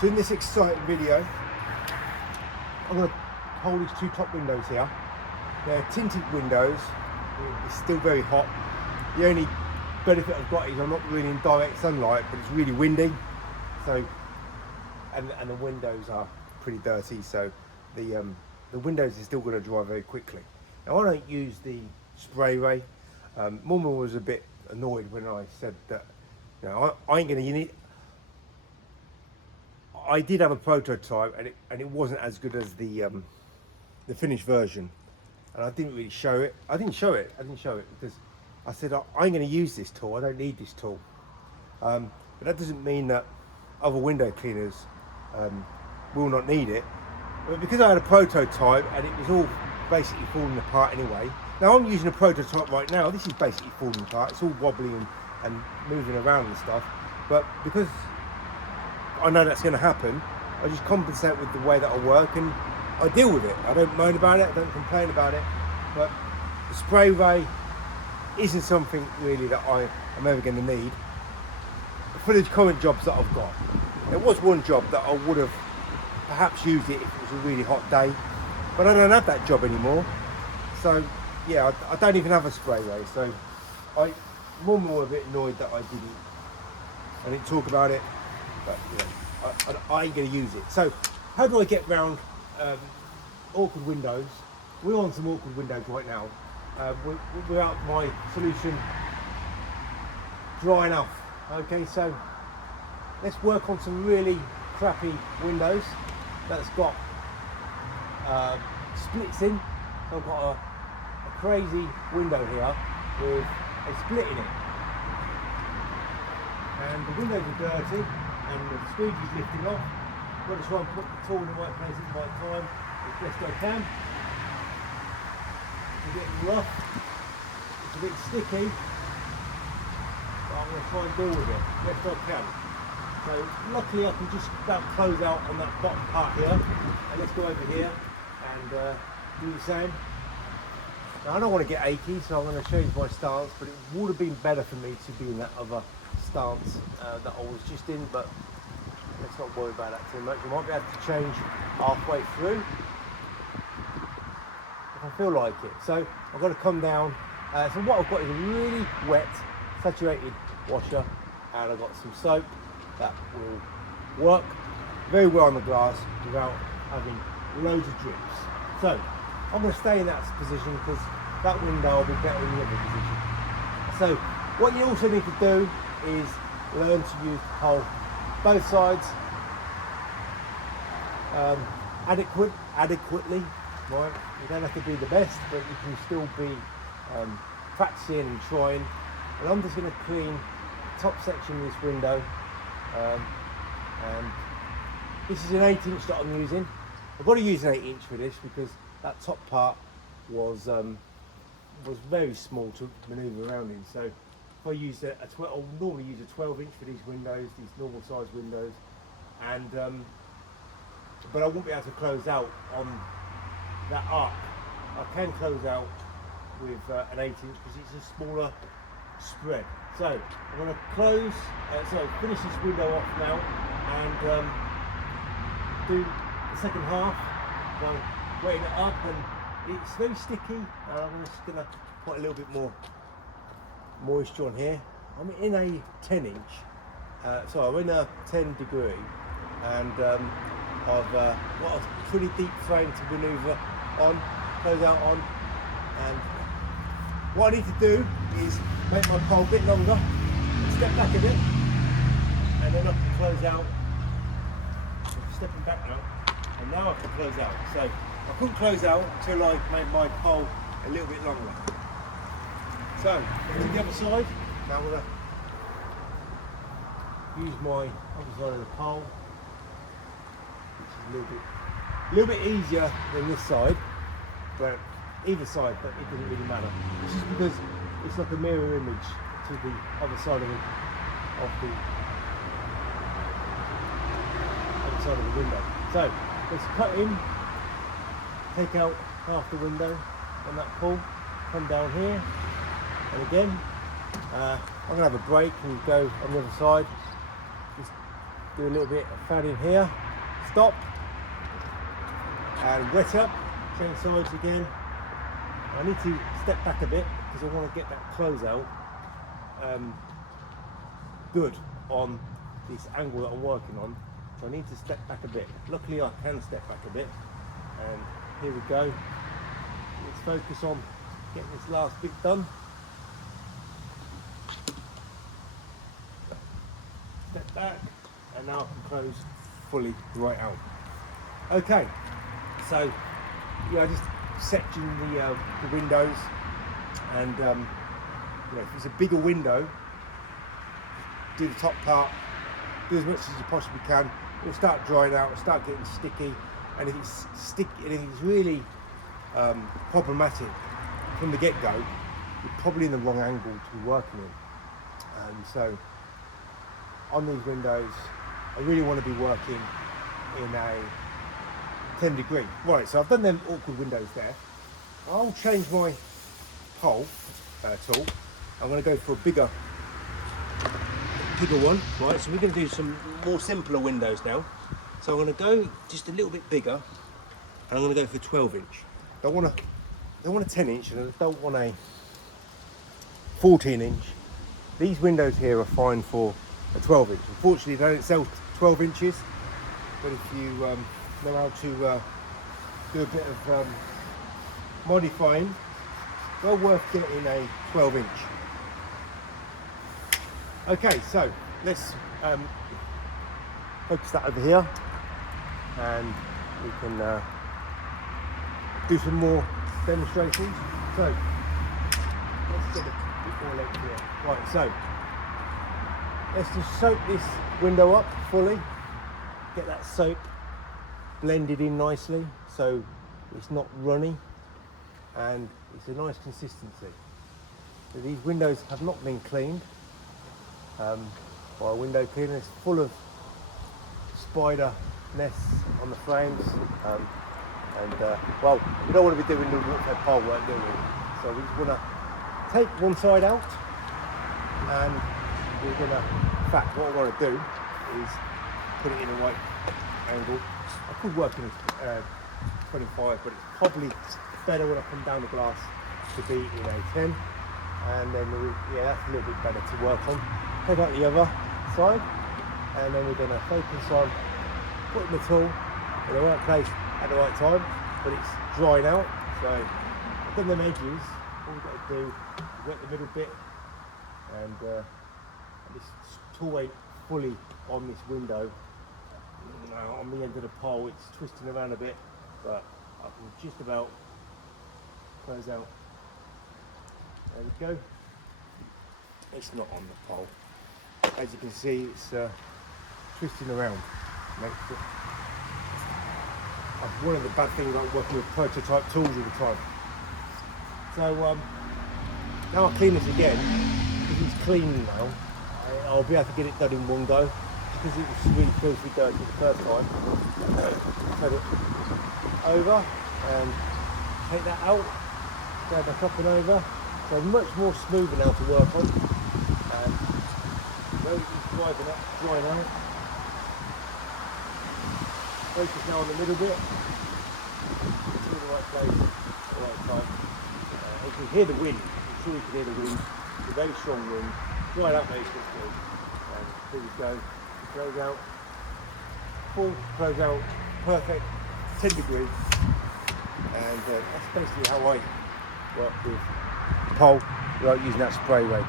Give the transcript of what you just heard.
So in this exciting video, I'm going to hold these two top windows here. They're tinted windows. It's still very hot. The only benefit I've got is I'm not really in direct sunlight, but it's really windy. So, and the windows are pretty dirty. So the windows are still going to dry very quickly. Now I don't use the spray ray. Mum was a bit annoyed when I said that, you know, I ain't going to need. I did have a prototype, and it wasn't as good as the finished version, and I didn't really show it. I didn't show it because I said I ain't going to use this tool. I don't need this tool. But that doesn't mean that other window cleaners will not need it. But because I had a prototype and it was all basically falling apart anyway. Now I'm using a prototype right now. This is basically falling apart. It's all wobbly and moving around and stuff. But because I know that's going to happen, I just compensate with the way that I work and I deal with it. I don't moan about it, I don't complain about it, but the spray ray isn't something really that I'm ever going to need for the current jobs that I've got. There was one job that I would have perhaps used it if it was a really hot day, but I don't have that job anymore. So yeah, I don't even have a spray ray. So Mum was a bit annoyed that I didn't talk about it. But you know, I ain't going to use it. So how do I get round awkward windows? We're on some awkward windows right now. Without my solution drying off. Okay, so let's work on some really crappy windows that's got splits in. So I've got a crazy window here with a split in it. And the windows are dirty. And the squeegee is lifting off. I've got to try and put the tool in the right place at the right time as best I can. It's a bit rough, it's a bit sticky, but I'm going to try and deal with it best I can. So luckily I can just about close out on that bottom part here, and let's go over here and do the same. Now I don't want to get achy, so I'm going to change my stance, but it would have been better for me to be in that other stance that I was just in, but let's not worry about that too much. I might be able to change halfway through if I feel like it. So I've got to come down. So what I've got is a really wet, saturated washer, and I've got some soap that will work very well on the glass without having loads of drips. So I'm going to stay in that position because that window will be better in the other position. So what you also need to do is learn to use the pole both sides adequately, right? You don't have to be the best, but you can still be practicing and trying. And I'm just going to clean the top section of this window, and this is an 8-inch that I'm using. I've got to use an 8-inch for this because that top part was very small to manoeuvre around in. So if I use I'll normally use a 12-inch for these windows, these normal size windows, and but I won't be able to close out on that arc. I can close out with an 8-inch because it's a smaller spread. So I'm going to finish this window off now and do the second half. So wetting it up, and it's very sticky. I'm just going to put a little bit more moisture on here. I'm in a 10-inch, so I'm in a 10 degree, and I've got a pretty deep frame to manoeuvre on, close out on, and what I need to do is make my pole a bit longer, step back a bit, and then I can close out. I'm stepping back now, and now I can close out. So I couldn't close out until I made my pole a little bit longer. So, to the other side, now I'm going to use my other side of the pole, which is a little bit easier than this side, but either side, but it doesn't really matter. It's just because it's like a mirror image to the other side of the window. So, let's cut in, take out half the window on that pull, come down here. And again, I'm going to have a break and go on the other side. Just do a little bit of fanning here, stop, and wet up, change sides again. I need to step back a bit because I want to get that close out good on this angle that I'm working on. So I need to step back a bit. Luckily I can step back a bit, and here we go. Let's focus on getting this last bit done. Step back, and now I can close fully right out. Okay, so yeah, I just section the windows, and you know, if it's a bigger window, do the top part, do as much as you possibly can. It'll start drying out, it'll start getting sticky, and if it's sticky, and if it's really problematic from the get-go, you're probably in the wrong angle to be working in. And so on these windows, I really want to be working in a 10 degree. Right, so I've done them awkward windows there. I'll change my pole tool. I'm going to go for a bigger one. Right, so we're going to do some more simpler windows now. So I'm going to go just a little bit bigger, and I'm going to go for 12 inch. Don't want a 10 inch, and I don't want a 14 inch. These windows here are fine for a 12 inch. Unfortunately, they don't sell 12 inches, but if you know how to do a bit of modifying, well worth getting a 12 inch. Okay, so let's focus that over here, and we can do some more demonstrations. So let's get a bit more length here. Right, so let's just soak this window up fully, get that soap blended in nicely so it's not runny and it's a nice consistency. So these windows have not been cleaned by a window cleaner. It's full of spider nests on the frames, well, we don't want to be doing the water pole work, do we? So we just want to take one side out, and we're going to, in fact, what I want to do is put it in the right angle. I could work in 25, but it's probably better when I come down the glass to be in a 10, and then yeah, that's a little bit better to work on. Take out the other side, and then we're going to focus on putting the tool in the right place at the right time, but it's drying out. So I've done them edges. All we've got to do is wet the middle bit, and this tool ain't fully on this window. Now on the end of the pole, it's twisting around a bit, but I can just about close out. There we go. It's not on the pole. As you can see, it's twisting around. Makes it. One of the bad things about working with prototype tools all the time. So now I clean this again, because it's clean now, I'll be able to get it done in one go, because it was really filthy dirty the first time. Turn it over and take that out, go back up and over. So much more smoother now to work on. And very easy drying out. Focus now on the middle bit. It's in the right place at the right time. You can hear the wind. I'm sure you can hear the wind. It's a very strong wind. Dry out very quickly. And here we go. Close out. Full close out. Perfect. 10 degrees. And that's basically how I work with the pole without using that spray way.